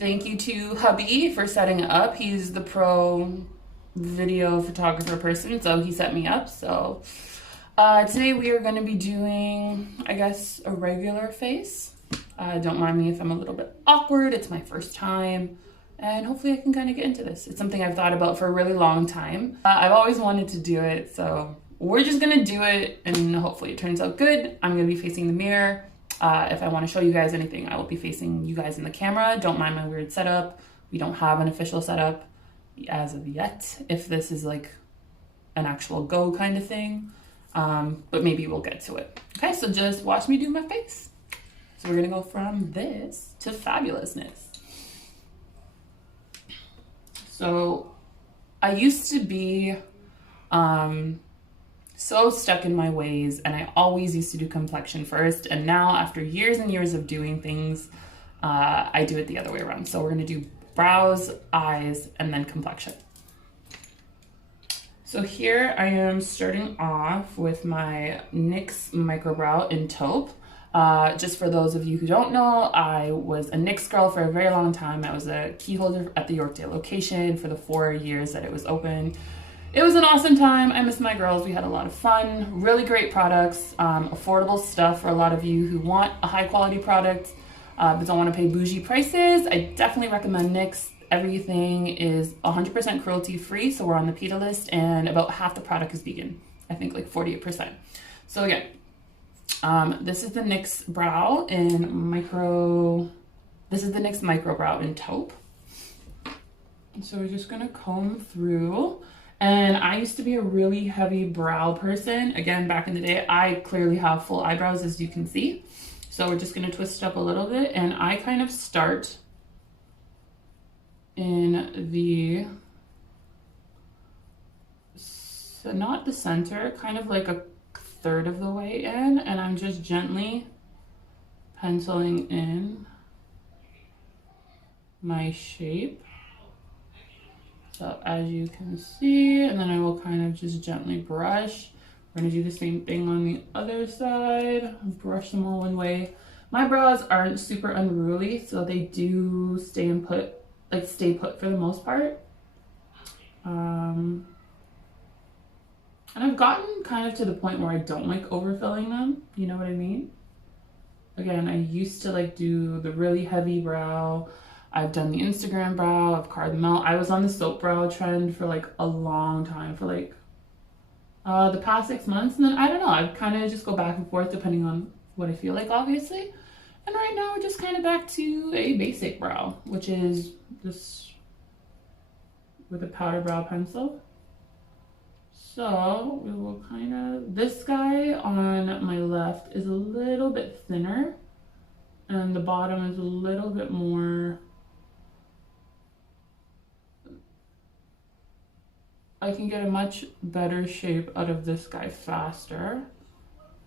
Thank you to hubby for setting it up. He's the pro video photographer person, so he set me up. So today we are going to be doing, I guess, a regular face. Don't mind me if I'm a little bit awkward. It's my first time, and hopefully I can kind of get into this. It's something I've thought about for a really long time. I've always wanted to do it, so we're just going to do it, and hopefully it turns out good. I'm going to be facing the mirror. If I want to show you guys anything, I will be facing you guys in the camera. Don't mind my weird setup. We don't have an official setup as of yet, if this is like an actual go kind of thing. But maybe we'll get to it. Okay, so just watch me do my face. So we're gonna go from this to fabulousness. So I used to be so stuck in my ways, and I always used to do complexion first, and now after years and years of doing things, I do it the other way around. So we're gonna do brows, eyes, and then complexion. So here I am starting off with my NYX Microbrow in taupe. Just for those of you who don't know, I was a NYX girl for a very long time. I was a key holder at the Yorkdale location for the 4 years that it was open. It was an awesome time. I miss my girls. We had a lot of fun, really great products, affordable stuff for a lot of you who want a high quality product, but don't want to pay bougie prices. I definitely recommend NYX. Everything is 100% cruelty free, so we're on the PETA list, and about half the product is vegan. I think like 48%. So again, this is the NYX brow in this is the NYX Microbrow in taupe. So we're just gonna comb through. And I used to be a really heavy brow person. Again, back in the day, I clearly have full eyebrows, as you can see. So we're just gonna twist it up a little bit, and I kind of start in so not the center, kind of like a third of the way in, and I'm just gently penciling in my shape. So as you can see, and then I will kind of just gently brush. We're gonna do the same thing on the other side. Brush them all one way. My brows aren't super unruly, so they do stay put for the most part. And I've gotten kind of to the point where I don't like overfilling them. You know what I mean? Again, I used to like do the really heavy brow. I've done the Instagram brow, I've carved them out. I was on the soap brow trend for like a long time, for like the past 6 months. And then I don't know, I kind of just go back and forth depending on what I feel like, obviously. And right now we're just kind of back to a basic brow, which is just with a powder brow pencil. So we will kind of, this guy on my left is a little bit thinner, and the bottom is a little bit more, I can get a much better shape out of this guy faster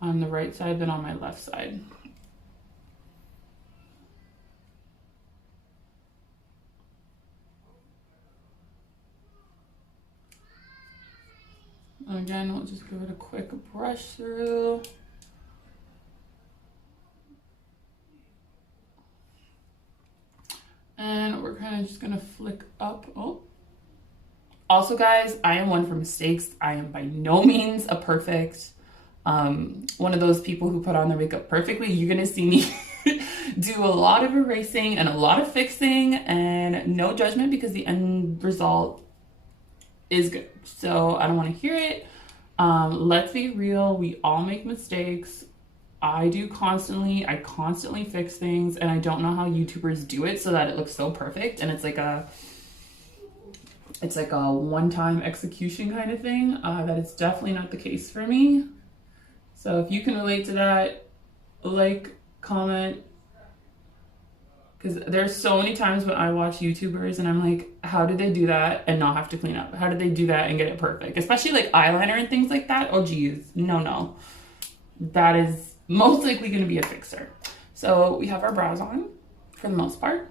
on the right side than on my left side. Again, we'll just give it a quick brush through. And we're kind of just gonna flick up. Oh. Also, guys, I am one for mistakes. I am by no means a perfect, one of those people who put on their makeup perfectly. You're gonna see me do a lot of erasing and a lot of fixing, and no judgment, because the end result is good. So I don't want to hear it. Let's be real. We all make mistakes. I constantly fix things, and I don't know how YouTubers do it so that it looks so perfect, and it's like a one-time execution kind of thing. That is definitely not the case for me. So if you can relate to that, like, comment, because there's so many times when I watch YouTubers and I'm like, how did they do that and not have to clean up? How did they do that and get it perfect? Especially like eyeliner and things like that. Oh geez, no. That is most likely going to be a fixer. So we have our brows on for the most part.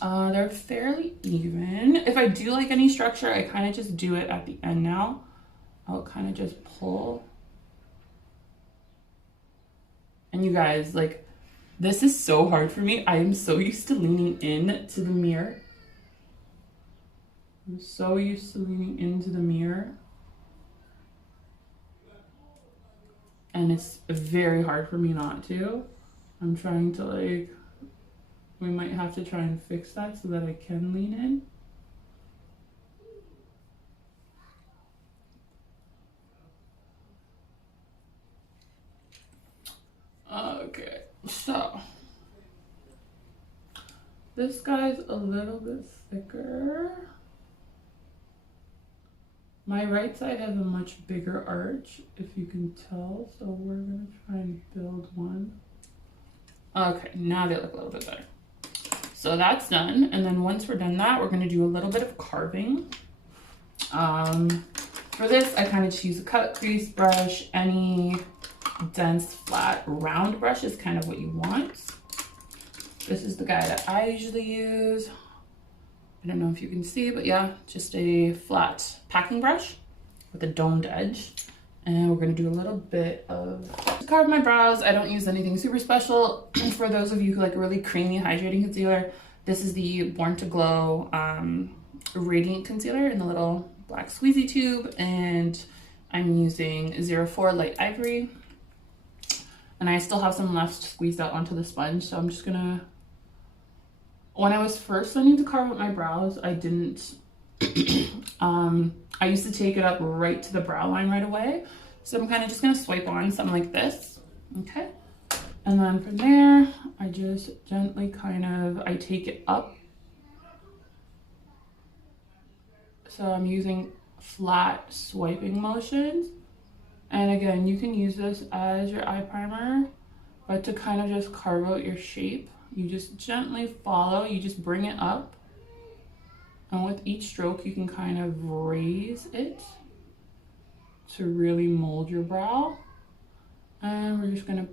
They're fairly even. If I do like any structure, I kind of just do it at the end now. I'll kind of just pull. And you guys, like, This is so hard for me. I am so used to leaning in to the mirror. I'm so used to leaning into the mirror. And it's very hard for me not to. I'm trying to like, we might have to try and fix that so that I can lean in. Okay, so this guy's a little bit thicker. My right side has a much bigger arch, if you can tell, so we're gonna try and build one. Okay, now they look a little bit better. So that's done, and then once we're done that, we're gonna do a little bit of carving. For this, I kind of choose a cut crease brush. Any dense, flat, round brush is kind of what you want. This is the guy that I usually use. I don't know if you can see, but yeah, just a flat packing brush with a domed edge. And we're gonna do a little bit of, to carve my brows, I don't use anything super special. For those of you who like a really creamy hydrating concealer, this is the Born to Glow Radiant Concealer in the little black squeezy tube. And I'm using 04 Light Ivory. And I still have some left squeezed out onto the sponge, so I'm just gonna, when I was first learning to carve out my brows, I didn't, I used to take it up right to the brow line right away. So I'm kind of just gonna swipe on something like this, okay? And then from there, I just gently kind of, I take it up. So I'm using flat swiping motions. And again, you can use this as your eye primer, but to kind of just carve out your shape, you just gently follow, you just bring it up. And with each stroke, you can kind of raise it to really mold your brow. And we're just gonna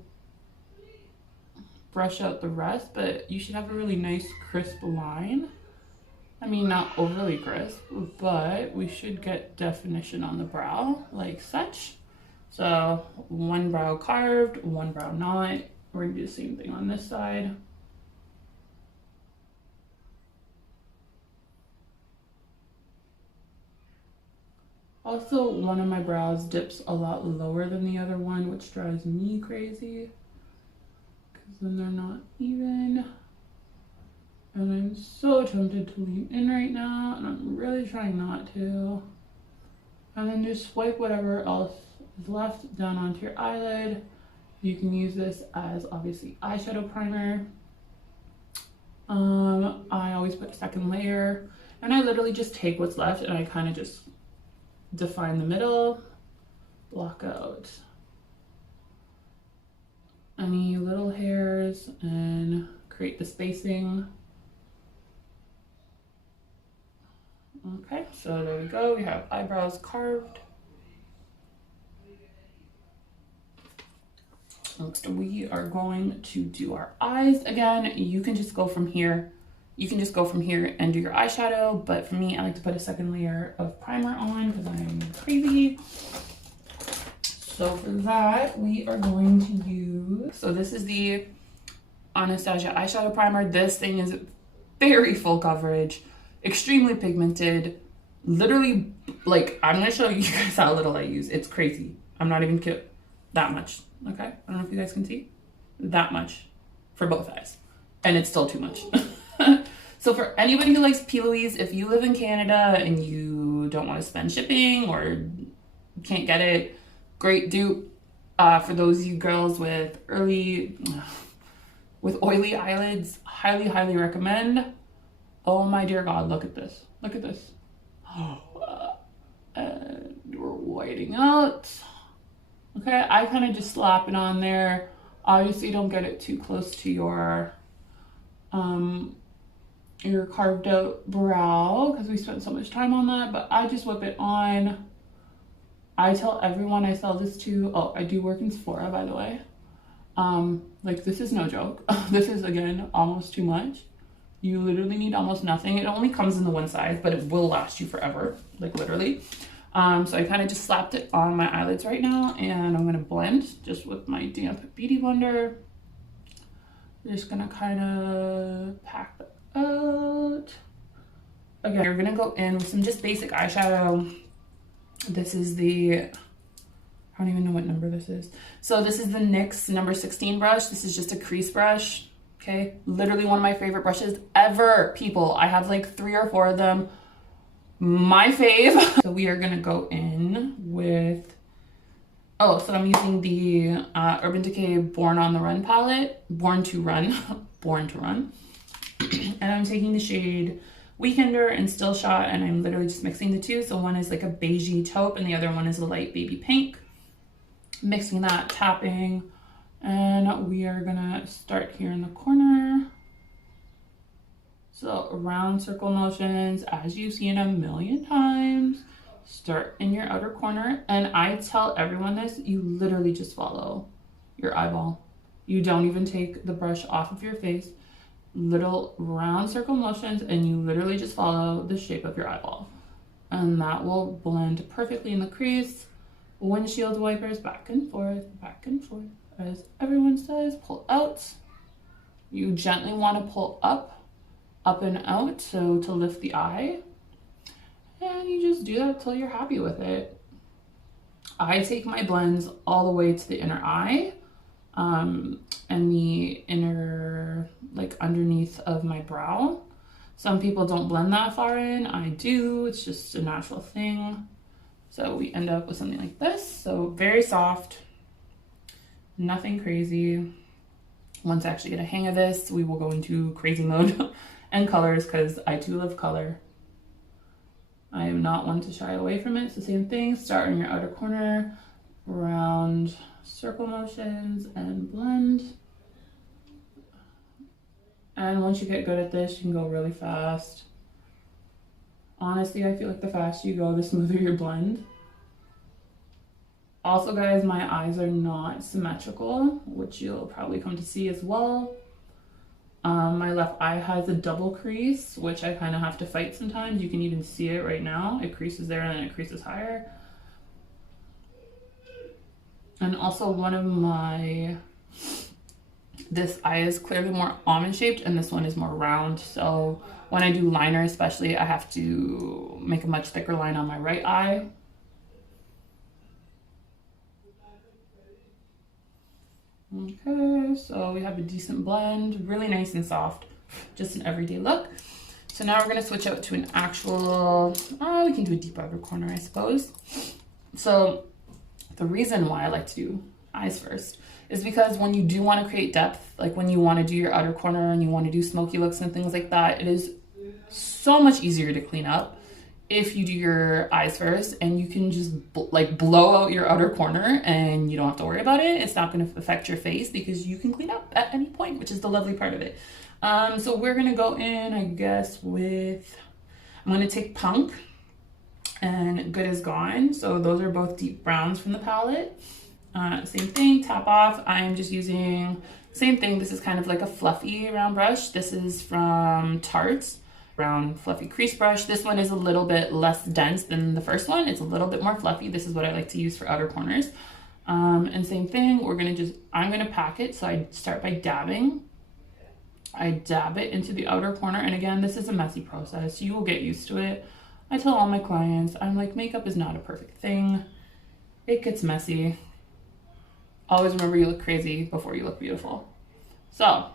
brush out the rest, but you should have a really nice crisp line. I mean, not overly crisp, but we should get definition on the brow like such. So one brow carved, one brow not. We're gonna do the same thing on this side. Also, one of my brows dips a lot lower than the other one, which drives me crazy because then they're not even. And I'm so tempted to lean in right now, and I'm really trying not to. And then just swipe whatever else is left down onto your eyelid. You can use this as obviously eyeshadow primer. I always put a second layer, and I literally just take what's left and I kind of just define the middle, block out any little hairs and create the spacing. Okay, so there we go. We have eyebrows carved. Next, we are going to do our eyes. Again, you can just go from here. You can just go from here and do your eyeshadow, but for me, I like to put a second layer of primer on because I'm crazy. So for that, we are going to use, so this is the Anastasia eyeshadow primer. This thing is very full coverage, extremely pigmented. Literally, like, I'm gonna show you guys how little I use. It's crazy. I'm not even kidding. That much, okay? I don't know if you guys can see. That much for both eyes. And it's still too much. So for anybody who likes P. Louise, if you live in Canada and you don't want to spend shipping or can't get it, great dupe. For those of you girls with oily eyelids, highly, highly recommend. Oh my dear God, look at this. Look at this. And we're whiting out. Okay, I kind of just slap it on there. Obviously, don't get it too close to your carved out brow because we spent so much time on that, but I just whip it on. I tell everyone I sell this to, oh, I do work in Sephora, by the way. Like, this is no joke. This is, again, almost too much. You literally need almost nothing. It only comes in the one size, but it will last you forever, like literally. So I kind of just slapped it on my eyelids right now, and I'm gonna blend just with my damp beauty blender. We're just gonna kind of pack that out. Again, you're gonna go in with some just basic eyeshadow. This is the, I don't even know what number this is. So this is the NYX number 16 brush. This is just a crease brush, okay? Literally one of my favorite brushes ever, people. I have like 3 or 4 of them. My fave. So we are gonna go in with, oh, so I'm using the Urban Decay Born on the Run palette. Born to Run. Born to Run. And I'm taking the shade Weekender and Still Shot, and I'm literally just mixing the two. So one is like a beigey taupe and the other one is a light baby pink. Mixing that, tapping, and we are gonna start here in the corner. So round circle motions, as you've seen a million times. Start in your outer corner, and I tell everyone this, you literally just follow your eyeball. You don't even take the brush off of your face. Little round circle motions, and you literally just follow the shape of your eyeball, and that will blend perfectly in the crease. Windshield wipers, back and forth, as everyone says. Pull out. You gently want to pull up and out, so to lift the eye, and you just do that till you're happy with it. I take my blends all the way to the inner eye, and the inner, like underneath of my brow. Some people don't blend that far in. I do. It's just a natural thing. So we end up with something like this. So very soft, nothing crazy. Once I actually get a hang of this, we will go into crazy mode and colors, because I too love color. I am not one to shy away from it. It's the same thing. Start in your outer corner, round circle motions, and blend. And once you get good at this, you can go really fast. Honestly, I feel like the faster you go, the smoother your blend. Also, guys, my eyes are not symmetrical, which you'll probably come to see as well. My left eye has a double crease, which I kind of have to fight sometimes. You can even see it right now. It creases there and then it creases higher. And also one of my, this eye is clearly more almond shaped and this one is more round. So when I do liner especially, I have to make a much thicker line on my right eye. Okay, so we have a decent blend, really nice and soft, just an everyday look. So now we're gonna switch out to an actual, we can do a deep outer corner, I suppose. So the reason why I like to do eyes first is because when you do want to create depth, like when you want to do your outer corner and you want to do smoky looks and things like that, it is so much easier to clean up if you do your eyes first, and you can just like blow out your outer corner and you don't have to worry about it. It's not going to affect your face because you can clean up at any point, which is the lovely part of it. So we're going to go in, I guess, with, I'm going to take Punk and Good Is Gone. So those are both deep browns from the palette. Same thing, tap off. I'm just using, same thing. This is kind of like a fluffy round brush. This is from Tarte. Round fluffy crease brush. This one is a little bit less dense than the first one. It's a little bit more fluffy. This is what I like to use for outer corners. And same thing, I'm gonna pack it. So I start by dabbing. I dab it into the outer corner. And again, this is a messy process. You will get used to it. I tell all my clients, I'm like, makeup is not a perfect thing. It gets messy. Always remember, you look crazy before you look beautiful. So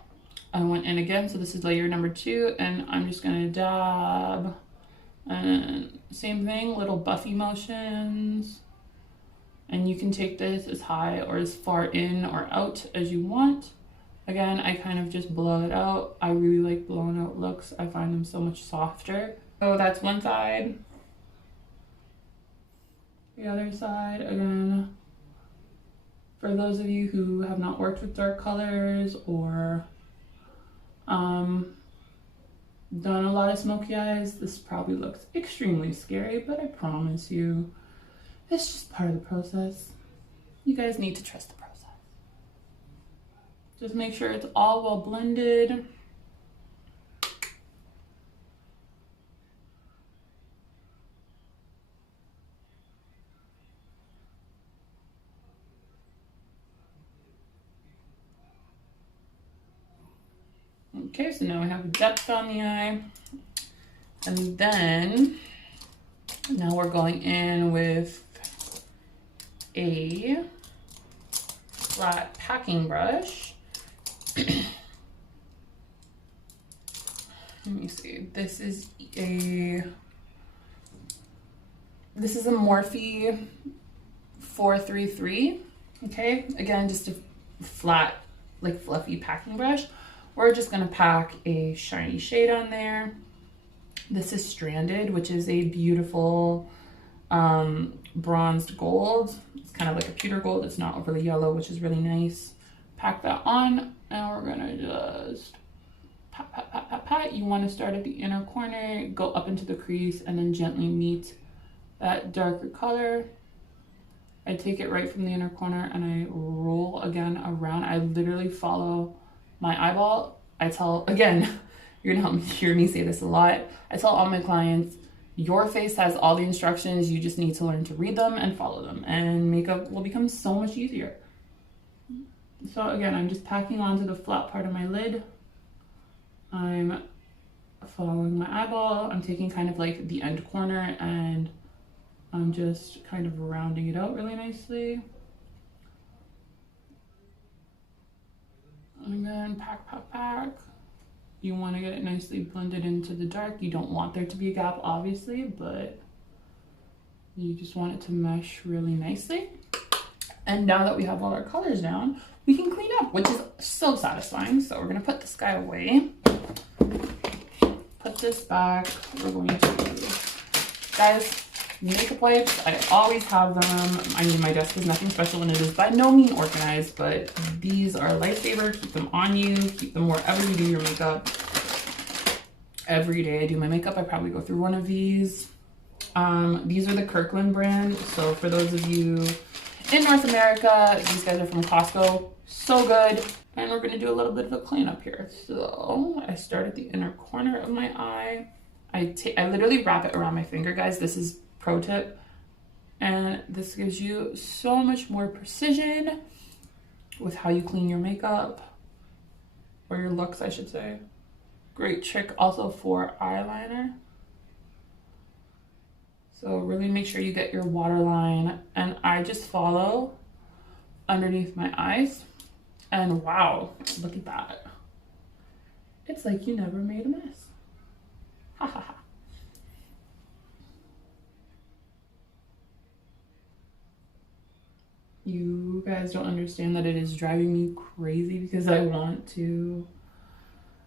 I went in again, so this is layer number 2, and I'm just gonna dab, and same thing, little buffy motions, and you can take this as high or as far in or out as you want. Again, I kind of just blow it out. I really like blown out looks. I find them so much softer. So that's one side. The other side, again, for those of you who have not worked with dark colors or done a lot of smoky eyes, this probably looks extremely scary, but I promise you, it's just part of the process. You guys need to trust the process. Just make sure it's all well blended. Okay, so now we have depth on the eye. And then, now we're going in with a flat packing brush. Let me see, this is a Morphe 433, okay? Again, just a flat, like fluffy packing brush. We're just gonna pack a shiny shade on there. This is Stranded, which is a beautiful bronzed gold. It's kind of like a pewter gold. It's not overly yellow, which is really nice. Pack that on, and we're gonna just pat, pat, pat, pat, pat. You wanna start at the inner corner, go up into the crease, and then gently meet that darker color. I take it right from the inner corner and I roll again around. I literally follow my eyeball. I tell, again, you're gonna hear me say this a lot. I tell all my clients, your face has all the instructions. You just need to learn to read them and follow them, and makeup will become so much easier. So again, I'm just packing onto the flat part of my lid. I'm following my eyeball. I'm taking kind of like the end corner, and I'm just kind of rounding it out really nicely. And then pack, pack, pack. You want to get it nicely blended into the dark. You don't want there to be a gap, obviously, but you just want it to mesh really nicely. And now that we have all our colors down, we can clean up, which is so satisfying. So we're gonna put this guy away. Put this back. We're going to, guys, makeup wipes, I always have them. I mean, my desk is nothing special and it is by no means organized, but these are a lifesaver. Keep them on you, keep them wherever you do your makeup. Every day I do my makeup, I probably go through one of these. These are the Kirkland brand. So for those of you in North America, these guys are from Costco. So good. And we're gonna do a little bit of a cleanup here. So I start at the inner corner of my eye. I literally wrap it around my finger, guys. This is pro tip, and this gives you so much more precision with how you clean your makeup, or your looks, I should say. Great trick also for eyeliner. So really make sure you get your waterline, and I just follow underneath my eyes, and wow, look at that. It's like you never made a mess. Ha ha ha. You guys don't understand that it is driving me crazy because I want to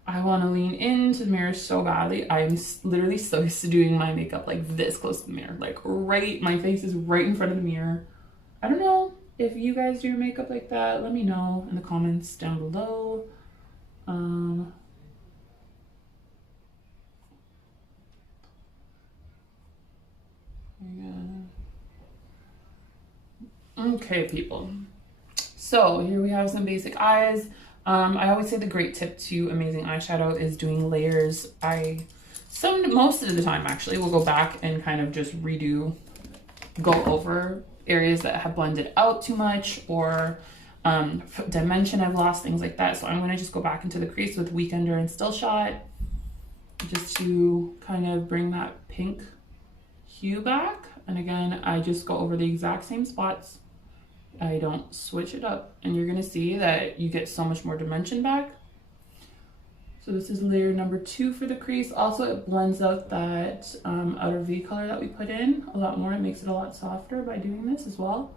lean into the mirror so badly. I am literally so used to doing my makeup like this close to the mirror, like right, my face is right in front of the mirror. I don't know if you guys do your makeup like that. Let me know in the comments down below. Okay, people. So here we have some basic eyes. I always say the great tip to amazing eyeshadow is doing layers. Most of the time actually, will go back and kind of just go over areas that have blended out too much, or dimension I've lost, things like that. So I'm gonna just go back into the crease with Weekender and Still Shot, just to kind of bring that pink hue back. And again, I just go over the exact same spots. I don't switch it up, and you're gonna see that you get so much more dimension back. So this is layer number 2 for the crease. Also, it blends out that outer V color that we put in a lot more. It makes it a lot softer by doing this as well.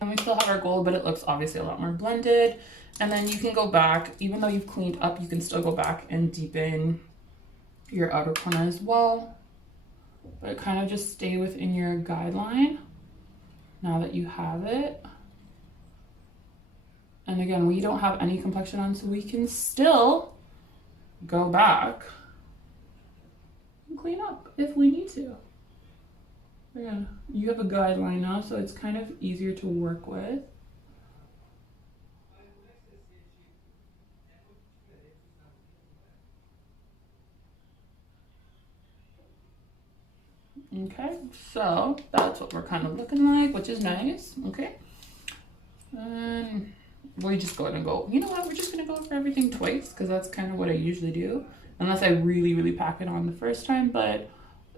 And we still have our gold, but it looks obviously a lot more blended. And then you can go back, even though you've cleaned up, you can still go back and deepen your outer corner as well. But kind of just stay within your guideline now that you have it. And again, we don't have any complexion on, so we can still go back and clean up if we need to. Yeah, you have a guideline now, so it's kind of easier to work with. Okay, so that's what we're kind of looking like, which is nice. Okay, we just go ahead and go, you know what, we're just gonna go for everything twice because that's kind of what I usually do, unless I really, really pack it on the first time. But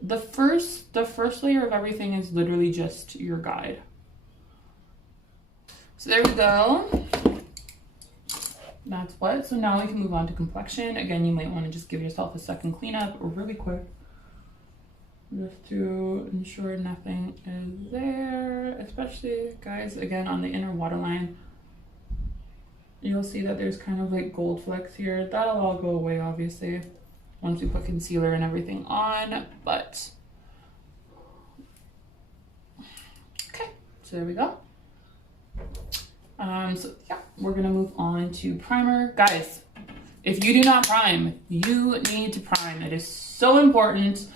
the first layer of everything is literally just your guide. So there we go. That's what. So now we can move on to complexion. Again, you might want to just give yourself a second cleanup really quick, just to ensure nothing is there, especially, guys, again, on the inner waterline. You'll see that there's kind of like gold flecks here. That'll all go away, obviously, once we put concealer and everything on, but okay, so there we go. So yeah, we're gonna move on to primer. Guys, if you do not prime, you need to prime. It is so important.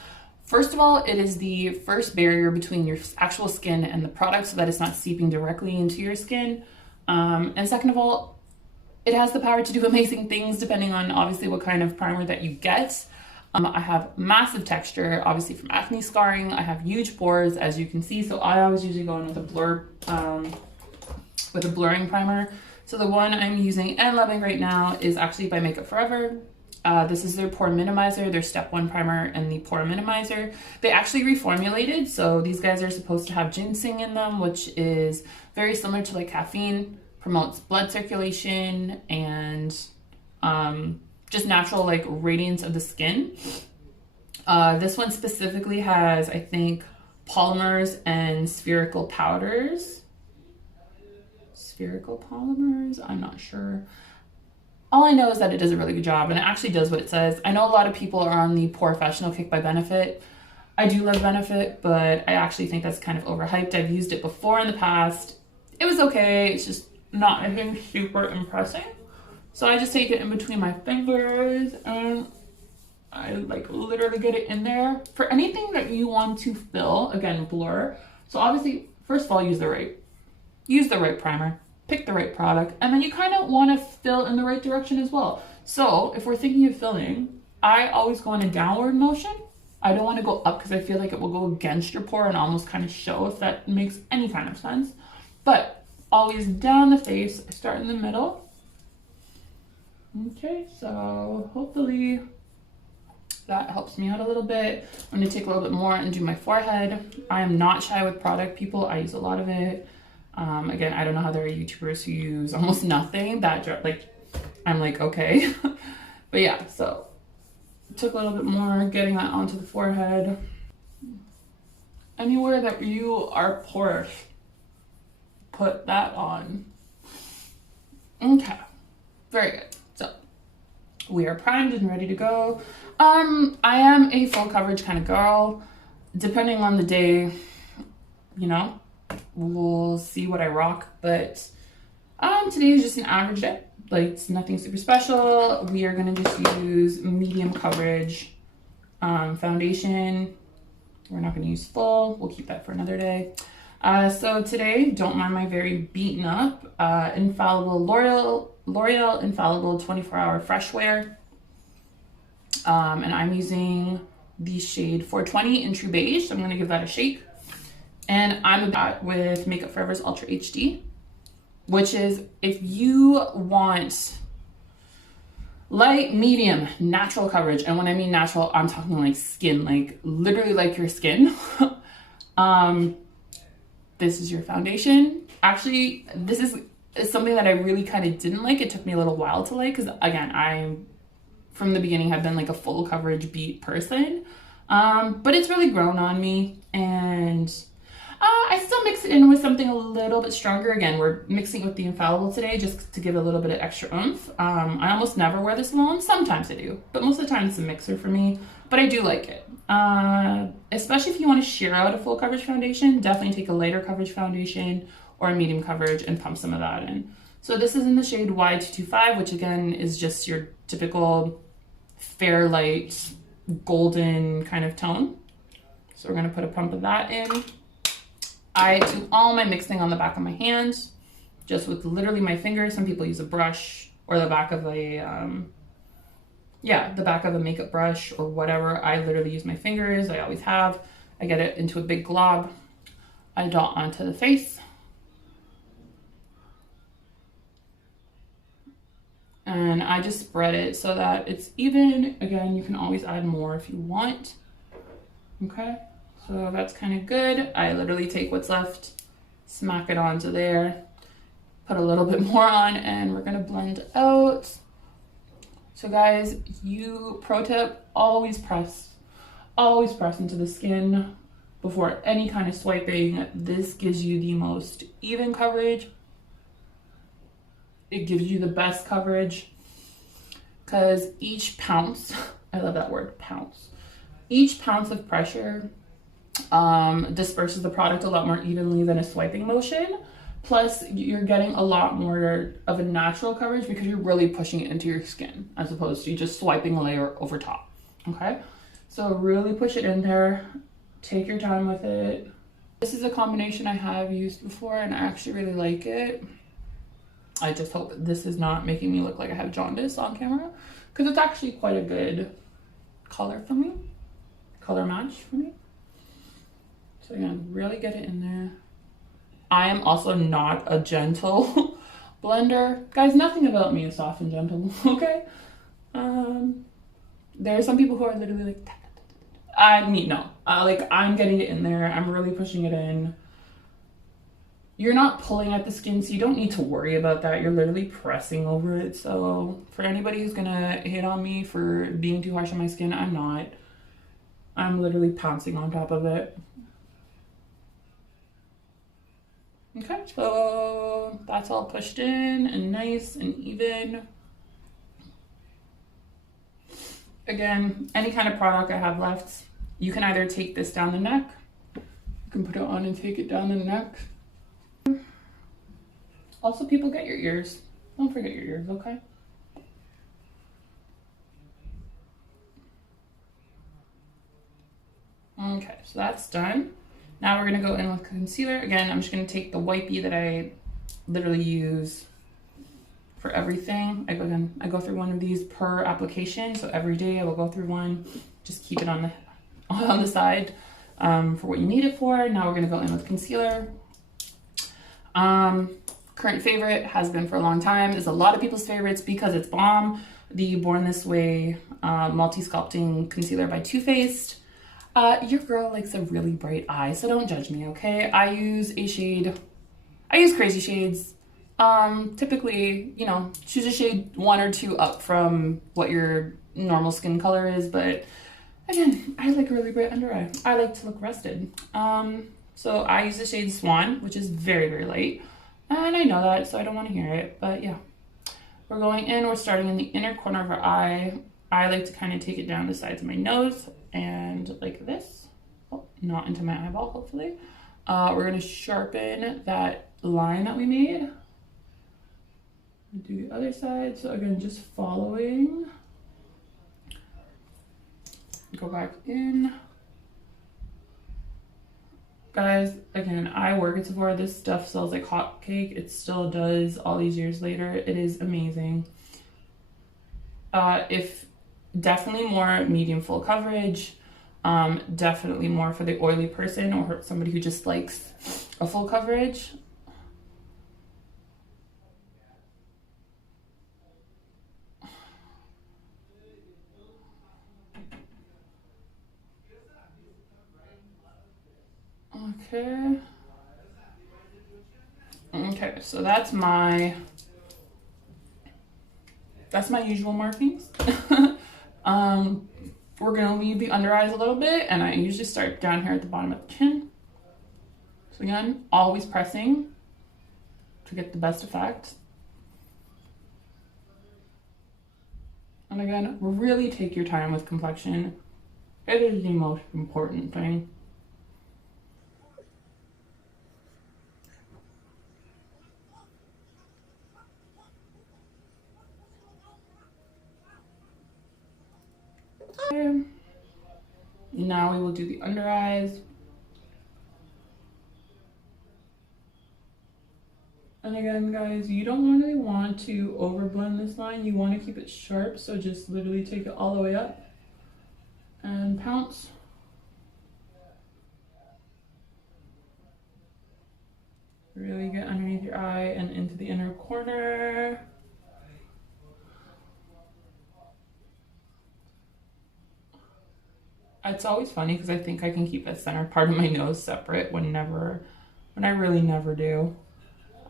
First of all, it is the first barrier between your actual skin and the product so that it's not seeping directly into your skin. And second of all, it has the power to do amazing things depending on obviously what kind of primer that you get. I have massive texture, obviously from acne scarring. I have huge pores, as you can see. So I always usually go in with a blurring primer. So the one I'm using and loving right now is actually by Makeup Forever. This is their pore minimizer, their step 1 primer and the pore minimizer. They actually reformulated, so these guys are supposed to have ginseng in them, which is very similar to like caffeine, promotes blood circulation and just natural like radiance of the skin. This one specifically has, I think, polymers and spherical powders. Spherical polymers, I'm not sure. All I know is that it does a really good job and it actually does what it says. I know a lot of people are on the POREfessional kick by Benefit. I do love Benefit, but I actually think that's kind of overhyped. I've used it before in the past. It was okay, it's just not anything super impressive. So I just take it in between my fingers and I like literally get it in there. For anything that you want to fill, again, blur. So obviously, first of all, use the right primer. Pick the right product, and then you kind of want to fill in the right direction as well. So if we're thinking of filling, I always go in a downward motion. I don't want to go up because I feel like it will go against your pore and almost kind of show, if that makes any kind of sense. But always down the face, start in the middle. Okay, so hopefully that helps me out a little bit. I'm going to take a little bit more and do my forehead. I am not shy with product, people. I use a lot of it. Again, I don't know how there are YouTubers who use almost nothing. I'm like, okay. But yeah, so took a little bit more, getting that onto the forehead. Anywhere that you are porous, put that on. Okay, very good. So we are primed and ready to go. I am a full coverage kind of girl. Depending on the day, you know, we'll see what I rock, but today is just an average day. Like, it's nothing super special. We are gonna just use medium coverage foundation. We're not gonna use full. We'll keep that for another day. So today, don't mind my very beaten up Infallible L'Oreal Infallible 24-hour fresh wear. And I'm using the shade 420 in True Beige. So I'm gonna give that a shake. And I'm back with Makeup Forever's Ultra HD, which is, if you want light, medium, natural coverage, and when I mean natural, I'm talking like skin, like literally like your skin. This is your foundation. Actually, this is something that I really kind of didn't like. It took me a little while to like, because again, I from the beginning have been like a full coverage beat person. But it's really grown on me, and I still mix it in with something a little bit stronger. Again, we're mixing with the Infallible today just to give a little bit of extra oomph. I almost never wear this alone. Sometimes I do, but most of the time it's a mixer for me, but I do like it. Especially if you want to sheer out a full coverage foundation, definitely take a lighter coverage foundation or a medium coverage and pump some of that in. So this is in the shade Y225, which again is just your typical fair light golden kind of tone. So we're going to put a pump of that in. I do all my mixing on the back of my hand, just with literally my fingers. Some people use a brush or the back of a, the back of a makeup brush or whatever. I literally use my fingers. I always have. I get it into a big glob. I dot onto the face. and I just spread it so that it's even. Again, you can always add more if you want. Okay, so that's kind of good. I literally take what's left, smack it onto there, put a little bit more on, and we're gonna blend out. So guys, pro tip, always press into the skin before any kind of swiping. This gives you the most even coverage. It gives you the best coverage because each pounce, I love that word, pounce. Each pounce of pressure disperses the product a lot more evenly than a swiping motion. Plus, you're getting a lot more of a natural coverage because you're really pushing it into your skin as opposed to just swiping a layer over top. Okay, so really push it in there. Take your time with it. This is a combination I have used before and I actually really like it. I just hope this is not making me look like I have jaundice on camera because it's actually quite a good color for me, color match for me. So again, really get it in there. I am also not a gentle blender. Guys, nothing about me is soft and gentle, okay? There are some people who are literally like, I'm getting it in there. I'm really pushing it in. You're not pulling at the skin, so you don't need to worry about that. You're literally pressing over it. So for anybody who's gonna hit on me for being too harsh on my skin, I'm not. I'm literally pouncing on top of it. Okay, so that's all pushed in and nice and even. Again, any kind of product I have left, you can either take this down the neck, you can put it on and take it down the neck. Also, people, get your ears. Don't forget your ears, okay? Okay, so that's done. Now we're gonna go in with concealer. Again, I'm just gonna take the wipey that I literally use for everything. I go through one of these per application. So every day I will go through one, just keep it on the side for what you need it for. Now we're gonna go in with concealer. Current favorite, has been for a long time, is a lot of people's favorites because it's bomb. The Born This Way Multi-Sculpting Concealer by Too Faced. Your girl likes a really bright eye, so don't judge me, okay? I use crazy shades. Typically, you know, choose a shade 1 or 2 up from what your normal skin color is, but again, I like a really bright under eye. I like to look rested. So I use the shade Swan, which is very, very light. And I know that, so I don't want to hear it, but yeah. We're going in, we're starting in the inner corner of our eye. I like to kind of take it down the sides of my nose and like this. Oh, not into my eyeball, hopefully. We're gonna sharpen that line that we made. Do the other side. So again, just following. Go back in. Guys, again, I work at Sephora. This stuff sells like hotcake. It still does all these years later. It is amazing. If definitely more medium full coverage, definitely more for the oily person or somebody who just likes a full coverage. Okay, so that's my usual markings. We're gonna leave the under eyes a little bit, and I usually start down here at the bottom of the chin. So again, always pressing to get the best effect. And again, really take your time with complexion. It is the most important thing. Okay. Now we will do the under eyes. And again, guys, you don't really want to overblend this line. You want to keep it sharp, so just literally take it all the way up and pounce. Really get underneath your eye and into the inner corner. It's always funny because I think I can keep the center part of my nose separate when I really never do.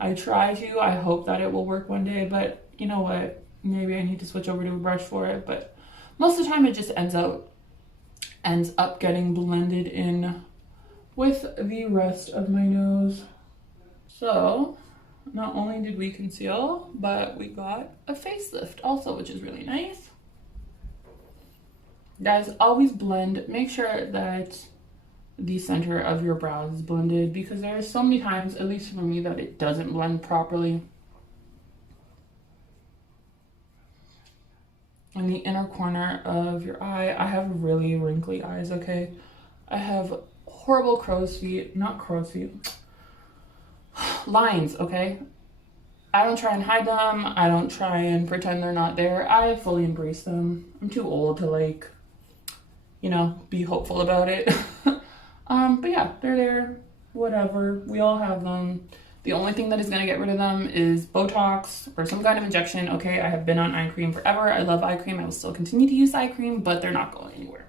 I try to. I hope that it will work one day, but you know what? Maybe I need to switch over to a brush for it, but most of the time it just ends up getting blended in with the rest of my nose. So not only did we conceal, but we got a facelift also, which is really nice. Guys, always blend. Make sure that the center of your brows is blended, because there are so many times, at least for me, that it doesn't blend properly. In the inner corner of your eye, I have really wrinkly eyes, okay? I have horrible crow's feet, not crow's feet, lines, okay? I don't try and hide them. I don't try and pretend they're not there. I fully embrace them. I'm too old to, like, you know, be hopeful about it. But yeah, they're there, whatever. We all have them. The only thing that is going to get rid of them is Botox or some kind of injection. Okay, I have been on eye cream forever. I love eye cream. I will still continue to use eye cream, but they're not going anywhere.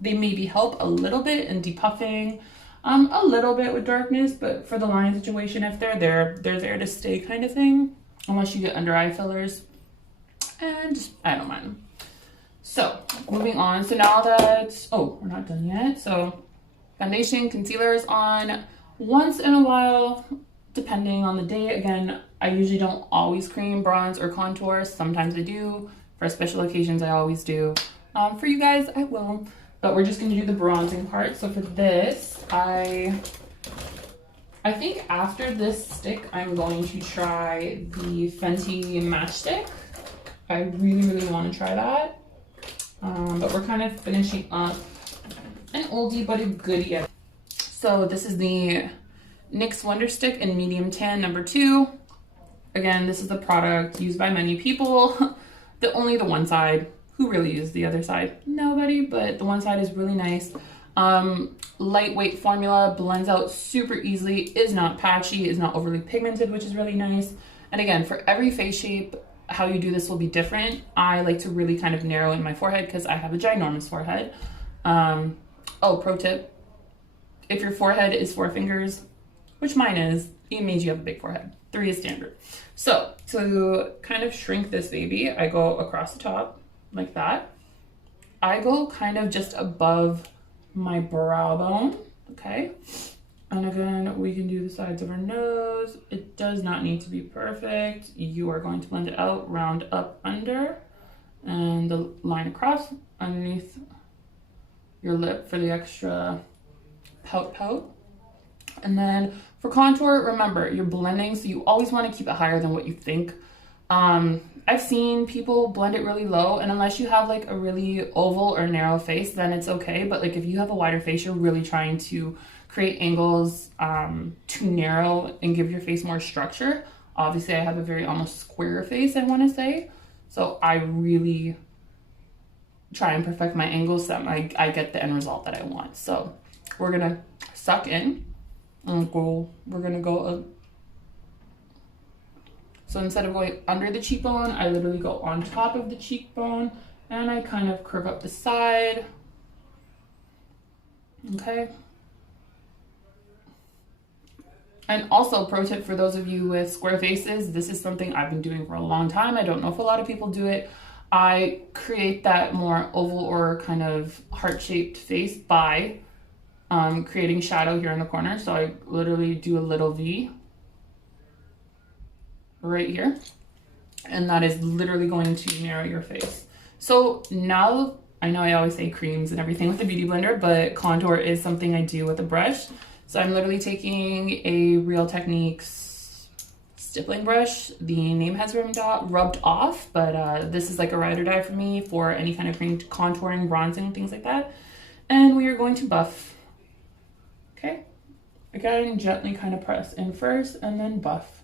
They maybe help a little bit in depuffing, a little bit with darkness, but for the line situation, if they're there, they're there to stay kind of thing, unless you get under eye fillers, and I don't mind them. So moving on. So now that, oh, we're not done yet. So foundation, concealer is on once in a while, depending on the day. Again, I usually don't always cream, bronze, or contour. Sometimes I do. For special occasions, I always do. For you guys, I will. But we're just going to do the bronzing part. So for this, I think after this stick, I'm going to try the Fenty Matchstick. I really, really want to try that. But we're kind of finishing up an oldie but a goodie. So this is the NYX Wonder Stick in Medium Tan number 2. Again, this is a product used by many people. Only the one side. Who really uses the other side? Nobody, but the one side is really nice. Lightweight formula, blends out super easily, is not patchy, is not overly pigmented, which is really nice. And again, for every face shape, how you do this will be different. I like to really kind of narrow in my forehead because I have a ginormous forehead. Oh, pro tip, if your forehead is 4 fingers, which mine is, it means you have a big forehead. 3 is standard. So to kind of shrink this baby, I go across the top like that. I go kind of just above my brow bone, okay? And again, we can do the sides of our nose. It does not need to be perfect. You are going to blend it out, round up under, and the line across underneath your lip for the extra pout. And then for contour, remember, you're blending, so you always want to keep it higher than what you think. I've seen people blend it really low, and unless you have like a really oval or narrow face, then it's okay. But like if you have a wider face, you're really trying to create angles to narrow and give your face more structure. Obviously, I have a very almost square face, I want to say. So I really try and perfect my angles so that I get the end result that I want. So we're going to suck in and we're going to go so instead of going under the cheekbone, I literally go on top of the cheekbone and I kind of curve up the side. Okay. And also, pro tip for those of you with square faces, this is something I've been doing for a long time. I don't know if a lot of people do it. I create that more oval or kind of heart-shaped face by creating shadow here in the corner. So I literally do a little V right here, and that is literally going to narrow your face. So now, I know I always say creams and everything with the Beauty Blender, but contour is something I do with a brush. So I'm literally taking a Real Techniques stippling brush. The name has rubbed off, but this is like a ride or die for me for any kind of cream contouring, bronzing, things like that. And we are going to buff. Okay, again, gently kind of press in first and then buff.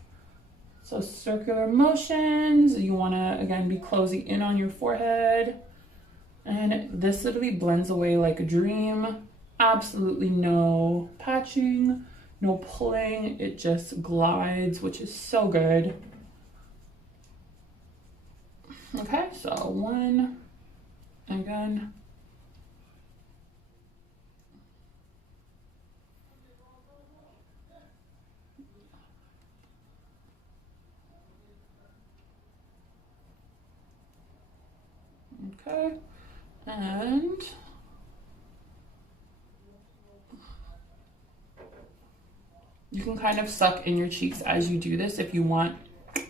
So circular motions, you wanna, again, be closing in on your forehead. And this literally blends away like a dream. Absolutely no patching, no pulling. It just glides, which is so good. Okay, so one, again. And you can kind of suck in your cheeks as you do this if you want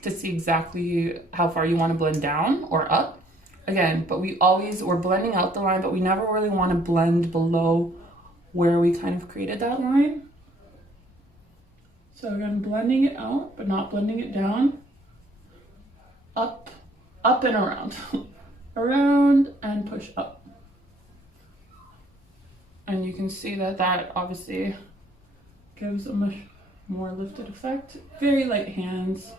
to see exactly how far you want to blend down or up. Again, but we're blending out the line, but we never really want to blend below where we kind of created that line. So again, blending it out, but not blending it down. Up, up and around. Around and push up. And you can see that that obviously gives a much more lifted effect. Very light hands,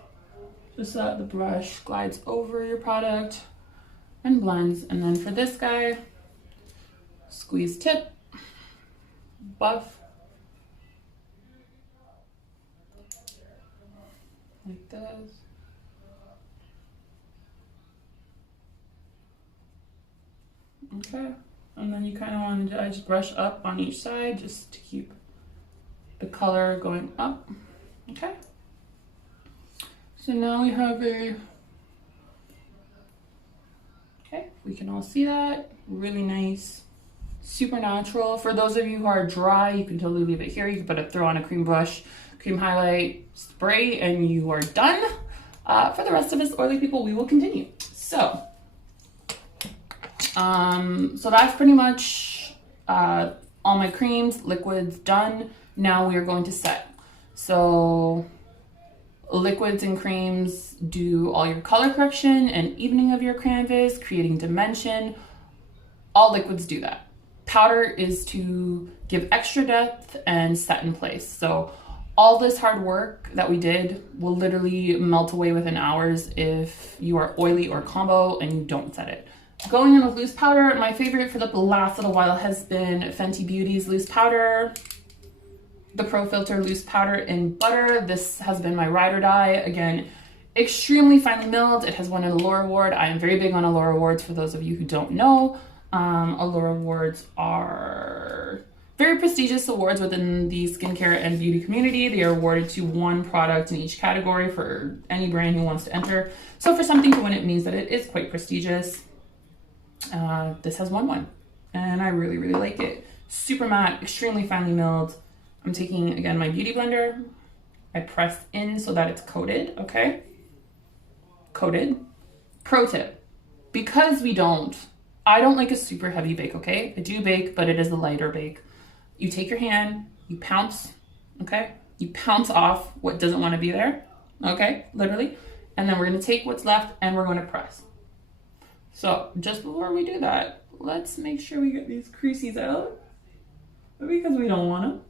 just so that the brush glides over your product and blends. And then for this guy, squeeze tip, buff, like this. Okay, and then you kind of want to just brush up on each side just to keep the color going up. Okay, so now we have okay, we can all see that. Really nice, super natural. For those of you who are dry, you can totally leave it here. You can throw on a cream brush, cream highlight spray, and you are done. For the rest of us oily people, we will continue. So that's pretty much all my creams, liquids done. Now we are going to set. So liquids and creams do all your color correction and evening of your canvas, creating dimension. All liquids do that. Powder is to give extra depth and set in place. So all this hard work that we did will literally melt away within hours if you are oily or combo and you don't set it. Going in with loose powder, my favorite for the last little while has been Fenty Beauty's loose powder, the Pro Filter loose powder in butter. This has been my ride or die. Again, extremely finely milled. It has won an Allure Award. I am very big on Allure Awards for those of you who don't know. Allure Awards are very prestigious awards within the skincare and beauty community. They are awarded to one product in each category for any brand who wants to enter. So for something to win, it means that it is quite prestigious. This has won one, and I really, really like it. Super matte, extremely finely milled. I'm taking, again, my beauty blender. I press in so that it's coated, okay? Coated. Pro tip, because I don't like a super heavy bake, okay? I do bake, but it is a lighter bake. You take your hand, you pounce, okay? You pounce off what doesn't want to be there, okay? Literally. And then we're going to take what's left and we're going to press. So just before we do that, let's make sure we get these creases out because we don't want them.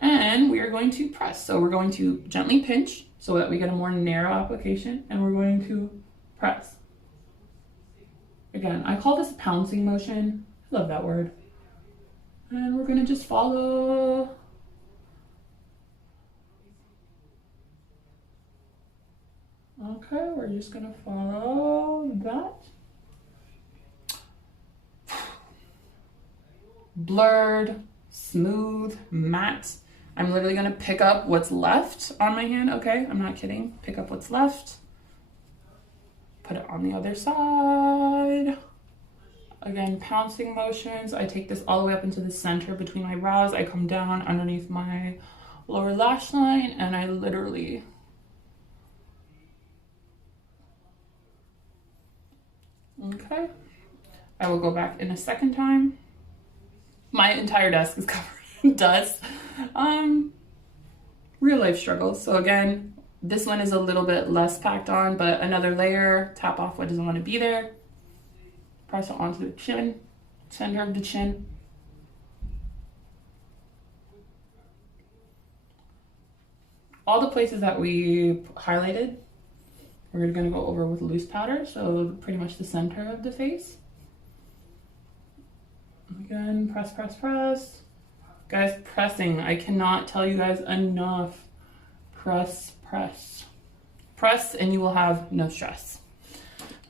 And we are going to press. So we're going to gently pinch so that we get a more narrow application, and we're going to press. Again, I call this pouncing motion. I love that word. And we're going to just follow. Okay, we're just going to follow that. Blurred, smooth, matte. I'm literally gonna pick up what's left on my hand, okay? I'm not kidding. Pick up what's left. Put it on the other side. Again, pouncing motions. I take this all the way up into the center between my brows. I come down underneath my lower lash line, and I literally okay. I will go back in a second time. My entire desk is covered in dust. Real life struggles. So again, this one is a little bit less packed on, but another layer, tap off what doesn't want to be there. Press it onto the chin, center of the chin. All the places that we highlighted, we're gonna go over with loose powder. So pretty much the center of the face. Again, press, press, press. Guys, pressing. I cannot tell you guys enough. Press, press. Press and you will have no stress.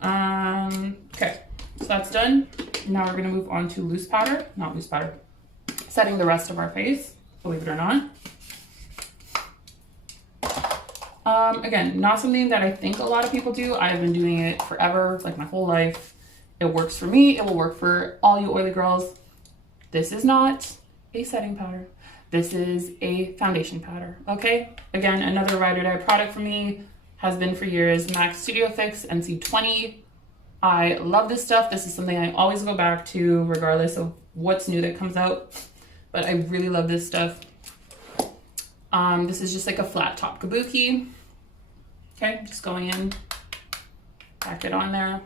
Okay, so that's done. Now we're gonna move on to loose powder. Not loose powder. Setting the rest of our face, believe it or not. Again, not something that I think a lot of people do. I've been doing it forever, like my whole life. It works for me. It will work for all you oily girls. This is not a setting powder. This is a foundation powder, okay? Again, another ride or die product for me, has been for years, MAC Studio Fix NC20. I love this stuff. This is something I always go back to regardless of what's new that comes out, but I really love this stuff. This is just like a flat top kabuki. Okay, just going in, pack it on there.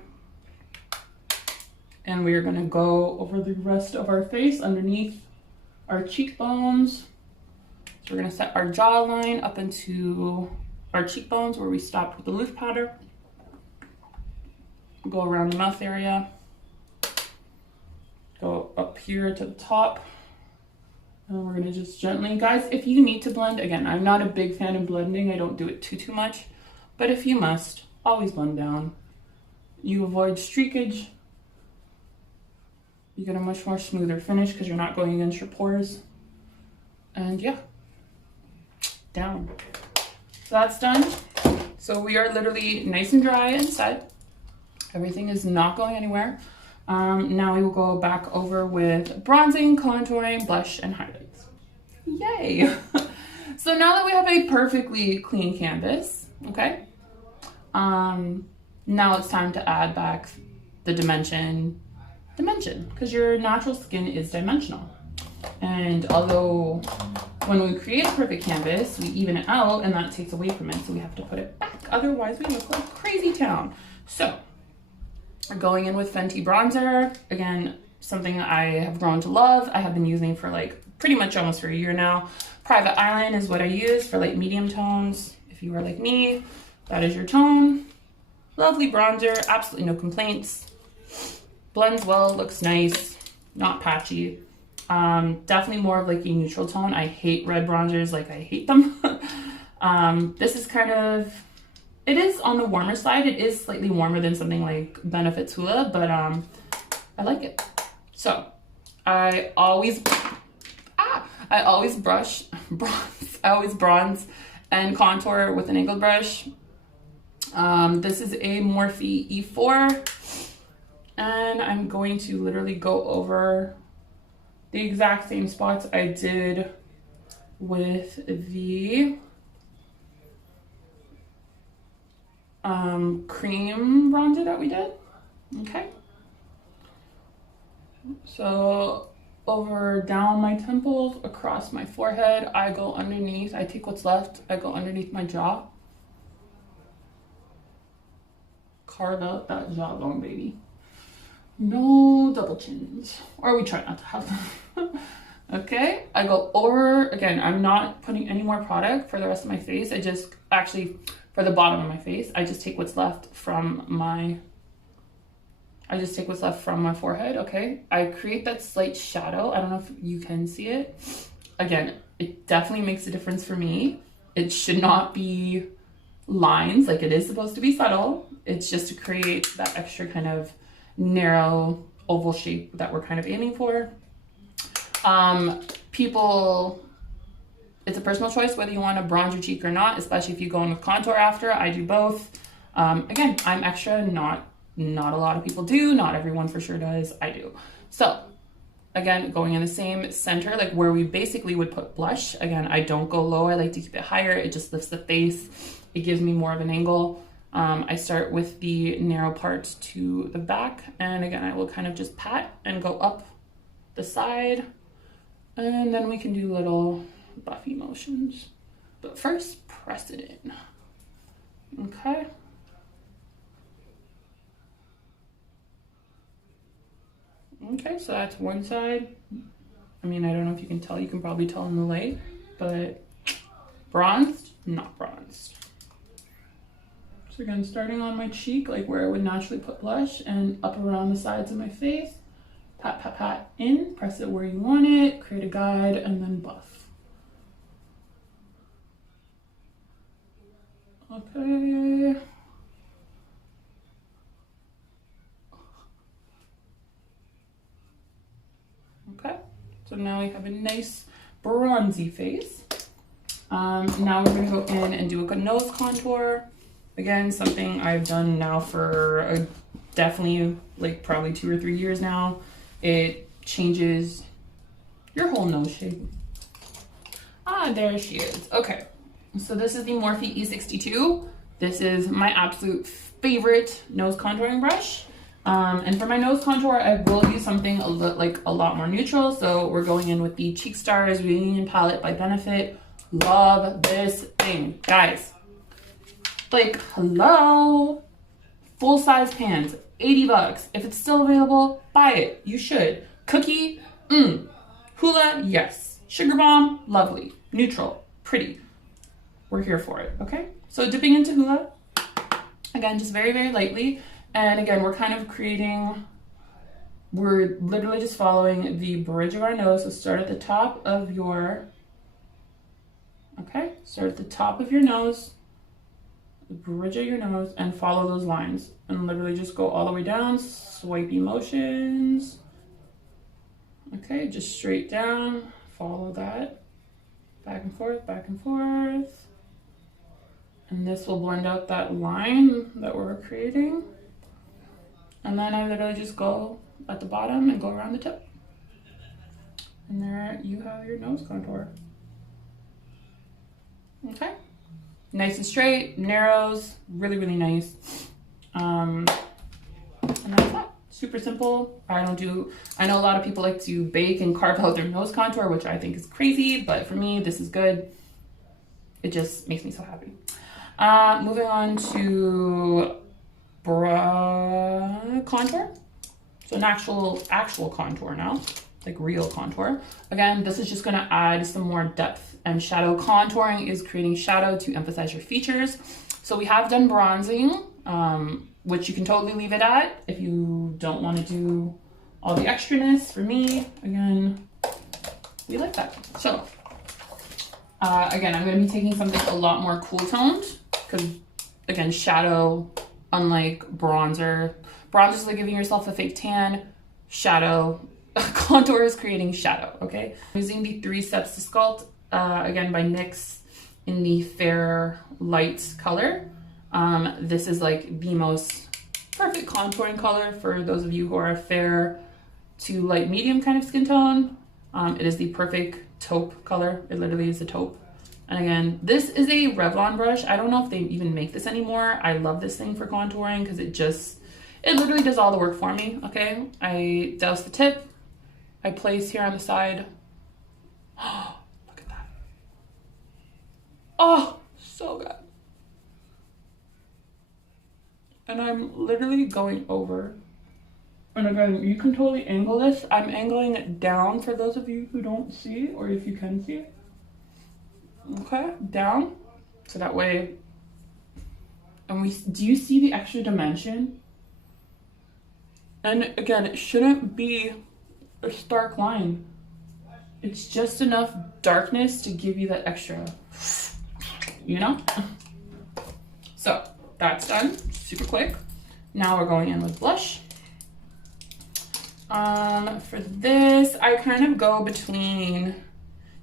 And we are gonna go over the rest of our face underneath our cheekbones. So we're gonna set our jawline up into our cheekbones where we stopped with the loose powder. Go around the mouth area. Go up here to the top. And we're gonna just gently, guys, if you need to blend, again, I'm not a big fan of blending. I don't do it too much, but if you must, always blend down. You avoid streakage. You get a much more smoother finish because you're not going against your pores. And yeah, down. So that's done. So we are literally nice and dry and set. Everything is not going anywhere. Now we will go back over with bronzing, contouring, blush, and highlights. Yay! So now that we have a perfectly clean canvas, okay? Now it's time to add back the dimension, because your natural skin is dimensional. And although when we create a perfect canvas, we even it out and that takes away from it, so we have to put it back. Otherwise, we look like crazy town. So, going in with Fenty bronzer, again, something I have grown to love. I have been using for like pretty much almost for a year now. Private Island is what I use for like medium tones. If you are like me, that is your tone. Lovely bronzer, absolutely no complaints. Blends well, looks nice, not patchy. Definitely more of like a neutral tone. I hate red bronzers, like I hate them. This is kind of, it is on the warmer side. It is slightly warmer than something like Benefit Hoola, but I like it. So I always bronze and contour with an angled brush. This is a Morphe E4. And I'm going to literally go over the exact same spots I did with the cream bronzer that we did. Okay. So over down my temples, across my forehead, I go underneath. I take what's left. I go underneath my jaw. Carve out that jawbone, baby. No double chins, or we try not to have them. Okay, I go over, again, I'm not putting any more product for the rest of my face. I just, actually, for the bottom of my face, I just take what's left from my forehead, okay? I create that slight shadow. I don't know if you can see it. Again, it definitely makes a difference for me. It should not be lines, like it is supposed to be subtle. It's just to create that extra kind of narrow oval shape that we're kind of aiming for. People, it's a personal choice whether you want to bronze your cheek or not, especially if you go in with contour after. I do both. Again, I'm extra, not a lot of people do, not everyone for sure does, I do. So again, going in the same center, like where we basically would put blush. Again, I don't go low, I like to keep it higher. It just lifts the face. It gives me more of an angle. I start with the narrow part to the back, and again, I will kind of just pat and go up the side, and then we can do little buffy motions. But first, press it in. Okay. Okay, so that's one side. I mean, I don't know if you can tell. You can probably tell in the light, but bronzed, not bronzed. So again, starting on my cheek, like where I would naturally put blush, and up around the sides of my face. Pat, pat, pat in, press it where you want it, create a guide, and then buff. Okay. Okay, so now we have a nice bronzy face. Now we're gonna go in and do a good nose contour. Again, something I've done now for definitely like probably 2 or 3 years now. It changes your whole nose shape. Ah, there she is. Okay, so this is the Morphe E62. This is my absolute favorite nose contouring brush. And for my nose contour, I will use something a lot more neutral. So we're going in with the Cheek Stars Reunion Palette by Benefit. Love this thing, guys. Like, hello. Full size pans, 80 bucks. If it's still available, buy it. You should. Cookie, Hoola, yes. Sugar Bomb, lovely. Neutral, pretty. We're here for it, okay? So dipping into Hoola, again, just very, very lightly. And again, we're literally just following the bridge of our nose. So start at the top of your, start at the top of your nose, the bridge of your nose, and follow those lines. And literally just go all the way down, swipey motions. Okay, just straight down, follow that. Back and forth, back and forth. And this will blend out that line that we're creating. And then I literally just go at the bottom and go around the tip. And there you have your nose contour. Okay. Nice and straight, narrows, really, really nice. And that's that. Super simple. I know a lot of people like to bake and carve out their nose contour, which I think is crazy, but for me, this is good. It just makes me so happy. Moving on to brow contour. So an actual contour now, like real contour. Again, this is just gonna add some more depth and shadow. Contouring is creating shadow to emphasize your features. So we have done bronzing, which you can totally leave it at if you don't want to do all the extraness. For me, again, we like that. So again, I'm going to be taking something a lot more cool toned because, again, shadow, unlike bronzer is like giving yourself a fake tan. Shadow, contour is creating shadow, okay? I'm using the 3 Steps to Sculpt, again, by NYX in the Fair Light color. This is like the most perfect contouring color for those of you who are fair to light medium kind of skin tone. It is the perfect taupe color. It literally is a taupe. And again, this is a Revlon brush. I don't know if they even make this anymore. I love this thing for contouring because it literally does all the work for me, okay? I douse the tip. I place here on the side. Oh, look at that. Oh, so good. And I'm literally going over. And again, you can totally angle this. I'm angling it down for those of you who don't see, or if you can see. Okay, down. So that way, do you see the extra dimension? And again, it shouldn't be a stark line. It's just enough darkness to give you that extra, you know? So that's done, super quick. Now we're going in with blush. For this, I kind of go between,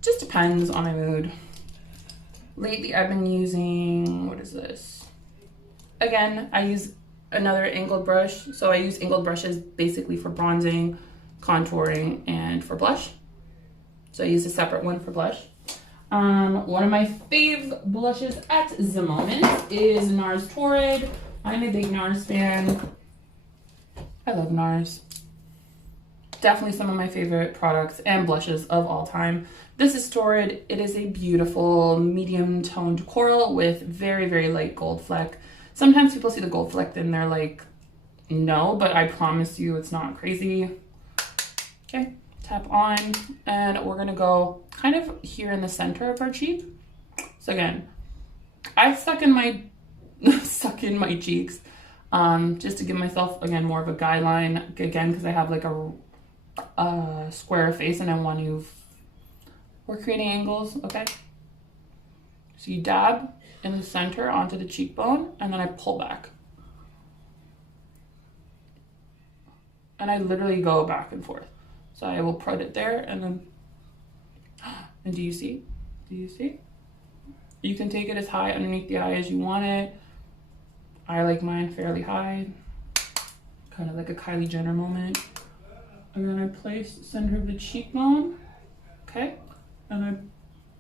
just depends on my mood. Lately, I've been using, what is this? Again, I use another angled brush. So I use angled brushes basically for bronzing, contouring, and for blush. So I use a separate one for blush. One of my fave blushes at the moment is NARS Torrid. I'm a big NARS fan. I love NARS. Definitely some of my favorite products and blushes of all time. This is Torrid. It is a beautiful medium toned coral with very, very light gold fleck. Sometimes people see the gold fleck and they're like, no, but I promise you it's not crazy. Okay, tap on, and we're gonna go kind of here in the center of our cheek. So again, I stuck in my cheeks just to give myself, again, more of a guideline, again, because I have like a square face and I want to, we're creating angles, okay? So you dab in the center onto the cheekbone, and then I pull back. And I literally go back and forth. So I will put it there, and then, and do you see? Do you see? You can take it as high underneath the eye as you want it. I like mine fairly high. kind of like a Kylie Jenner moment. And then I place center of the cheekbone, okay? And I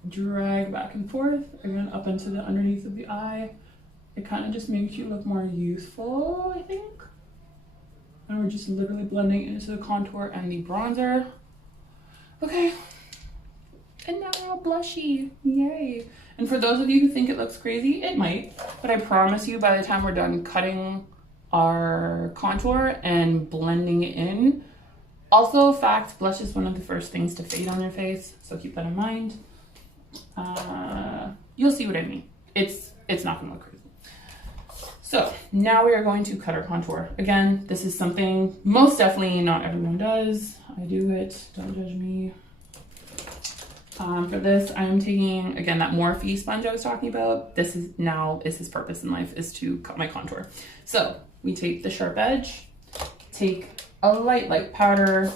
drag back and forth, again, up into the underneath of the eye. It kind of just makes you look more youthful, I think. And we're just literally blending into the contour and the bronzer. Okay. And now we're all blushy, yay. And for those of you who think it looks crazy, it might, but I promise you by the time we're done cutting our contour and blending it in. Also, fact, blush is one of the first things to fade on your face, so keep that in mind. You'll see what I mean. It's not gonna look crazy. So now we are going to cut our contour. Again, this is something most definitely not everyone does. I do it, don't judge me. For this, I am taking, again, that Morphe sponge I was talking about. This is his purpose in life, is to cut my contour. So we take the sharp edge, take a light powder.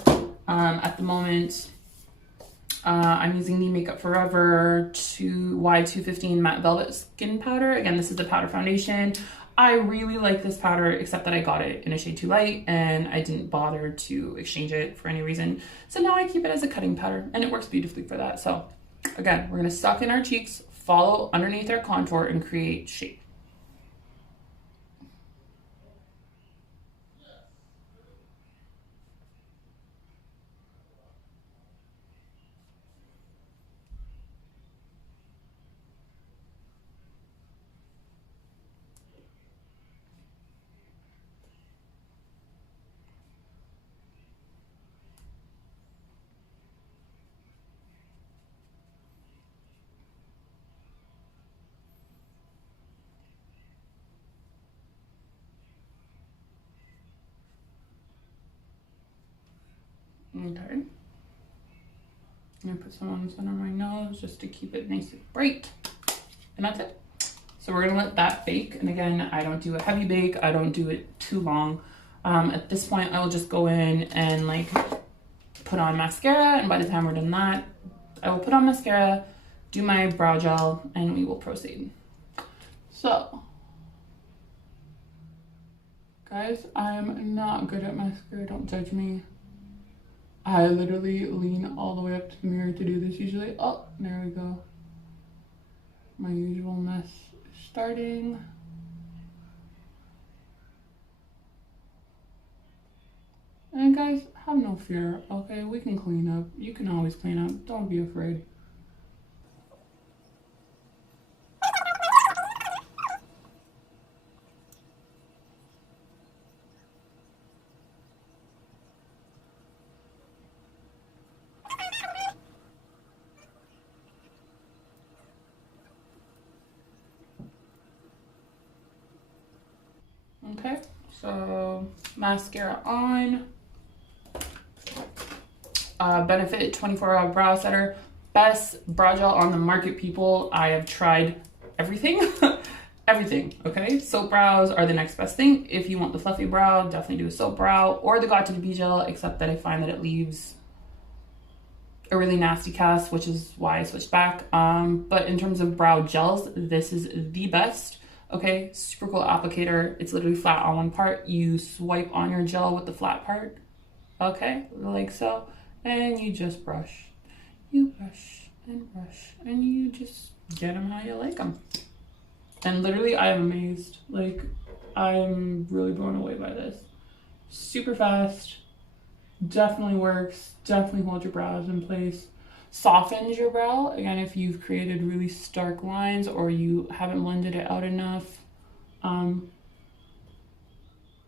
At the moment, I'm using the Makeup Forever Y215 Matte Velvet Skin Powder. Again, this is the powder foundation. I really like this powder, except that I got it in a shade too light and I didn't bother to exchange it for any reason. So now I keep it as a cutting powder and it works beautifully for that. So again, we're gonna suck in our cheeks, follow underneath our contour and create shape. Okay, I'm gonna put some on the center of my nose just to keep it nice and bright, and that's it. So we're gonna let that bake, and again, I don't do a heavy bake, I don't do it too long. At this point, I will just go in and like put on mascara, and by the time we're done that, I will put on mascara, do my brow gel, and we will proceed. So, guys, I'm not good at mascara, don't judge me. I literally lean all the way up to the mirror to do this usually. Oh, there we go. My usual mess is starting. And guys, have no fear, okay? We can clean up. You can always clean up. Don't be afraid. Okay, so mascara on. Benefit 24-hour brow setter. Best brow gel on the market, people. I have tried everything. Everything, okay? Soap brows are the next best thing. If you want the fluffy brow, definitely do a soap brow or the Got2b gel, except that I find that it leaves a really nasty cast, which is why I switched back. But in terms of brow gels, this is the best. Okay, super cool applicator. It's literally flat on one part. You swipe on your gel with the flat part. Okay, like so. And you just brush. You brush, and you just get them how you like them. And literally, I am amazed. Like, I'm really blown away by this. Super fast. Definitely works. Definitely holds your brows in place. Softens your brow, again, if you've created really stark lines or you haven't blended it out enough.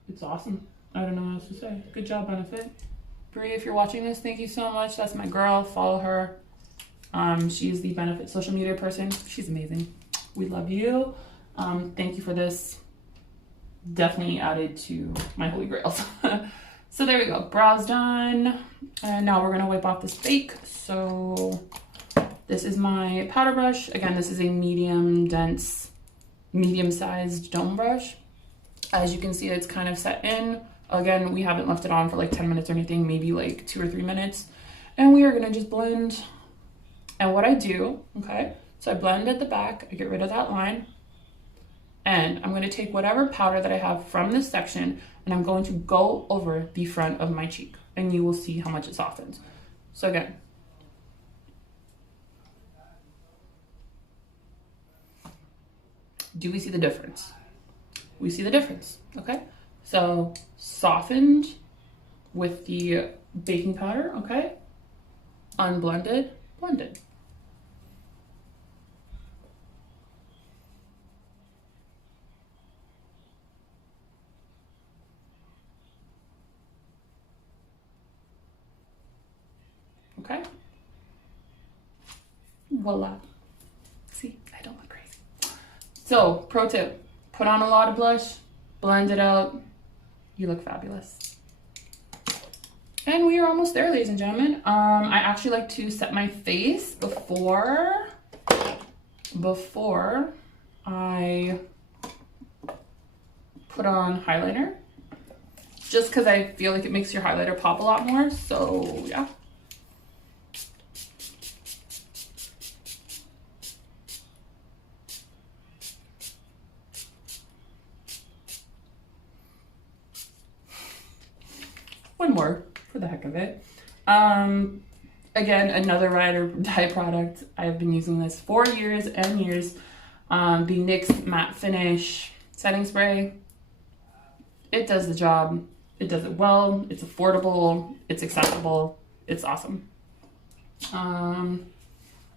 It's awesome. I don't know what else to say. Good job, Benefit. Brie, if you're watching this, thank you so much. That's my girl. Follow her. She is the Benefit social media person. She's amazing. We love you. Thank you for this. Definitely added to my holy grails. So there we go, brows done. And now we're gonna wipe off this bake. So this is my powder brush. Again, this is a medium dense, medium sized dome brush. As you can see, it's kind of set in. Again, we haven't left it on for like 10 minutes or anything, maybe like 2 or 3 minutes. And we are gonna just blend. And what I do, okay, so I blend at the back, I get rid of that line. And I'm gonna take whatever powder that I have from this section, and I'm going to go over the front of my cheek, and you will see how much it softens. So again, do we see the difference? We see the difference, okay? So softened with the baking powder, okay? Unblended, blended. Okay? Voila. See, I don't look crazy. So, pro tip, put on a lot of blush, blend it out, you look fabulous. And we are almost there, ladies and gentlemen. I actually like to set my face before I put on highlighter, just because I feel like it makes your highlighter pop a lot more. So yeah. One more for the heck of it. Again, another ride or die product. I've been using this for years and years. The NYX Matte Finish Setting Spray. It does the job. It does it well. It's affordable. It's accessible. It's awesome. And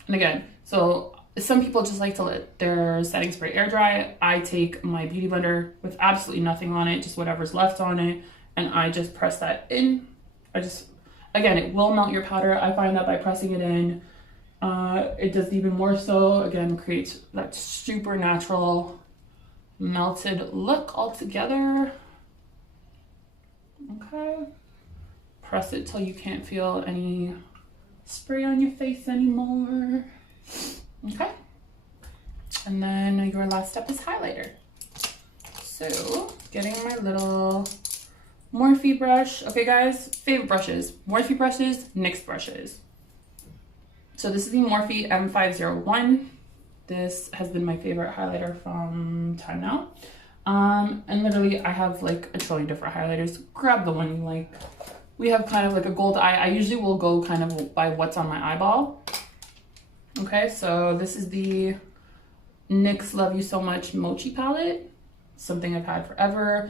again, so some people just like to let their setting spray air dry. I take my beauty blender with absolutely nothing on it, just whatever's left on it, and I just press that in. Again, it will melt your powder. I find that by pressing it in, it does even more so. Again, creates that super natural melted look altogether. Okay. Press it till you can't feel any spray on your face anymore. Okay. And then your last step is highlighter. So, getting my little Morphe brush. Okay, guys, favorite brushes. Morphe brushes, NYX brushes. So this is the Morphe M501. This has been my favorite highlighter from time now. And literally I have like a trillion different highlighters. Grab the one you like. We have kind of like a gold eye. I usually will go kind of by what's on my eyeball. Okay, so this is the NYX Love You So Much Mochi palette. Something I've had forever.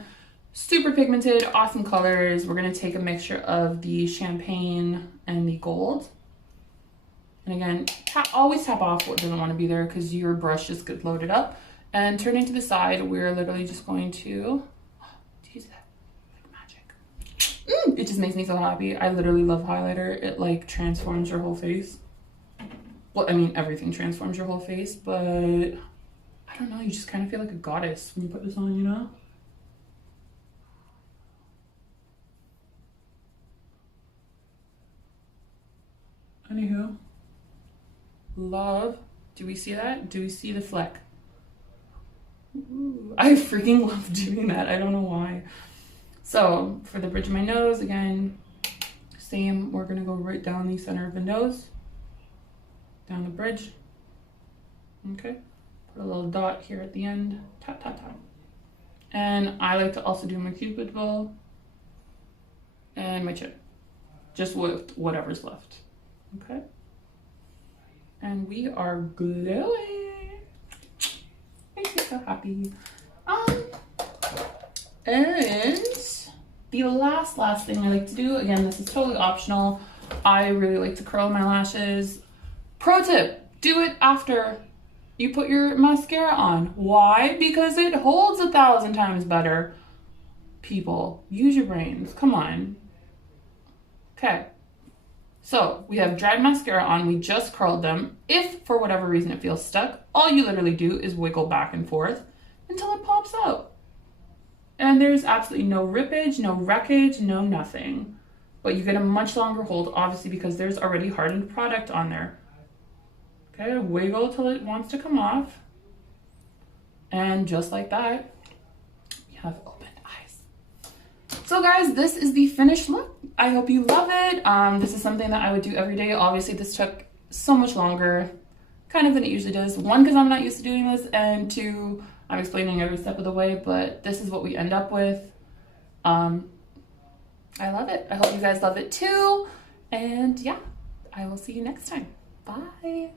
Super pigmented, awesome colors. We're gonna take a mixture of the champagne and the gold. And again, always tap off what doesn't want to be there because your brush just gets loaded up. And turning to the side, we're literally just going to use that like magic. It just makes me so happy. I literally love highlighter. It like transforms your whole face. Well, I mean, everything transforms your whole face, but I don't know, you just kind of feel like a goddess when you put this on, you know? Anywho, love. Do we see that? Do we see the fleck? Ooh, I freaking love doing that. I don't know why. So for the bridge of my nose, again, same. We're gonna go right down the center of the nose, down the bridge. Okay, put a little dot here at the end. Tap, tap, tap. And I like to also do my cupid bow and my chin, just with whatever's left. Okay, and we are glowing. Makes me so happy. And the last thing I like to do, again, this is totally optional. I really like to curl my lashes. Pro tip, do it after you put your mascara on. Why? Because it holds 1,000 times better. People, use your brains. Come on. Okay. So we have dried mascara on, we just curled them. If for whatever reason it feels stuck, all you literally do is wiggle back and forth until it pops out. And there's absolutely no rippage, no wreckage, no nothing. But you get a much longer hold, obviously, because there's already hardened product on there. Okay, wiggle till it wants to come off. And just like that, you have opened eyes. So guys, this is the finished look. I hope you love it. This is something that I would do every day. Obviously, this took so much longer kind of than it usually does. One, because I'm not used to doing this, and two, I'm explaining every step of the way, but this is what we end up with. I love it. I hope you guys love it too. And yeah, I will see you next time. Bye.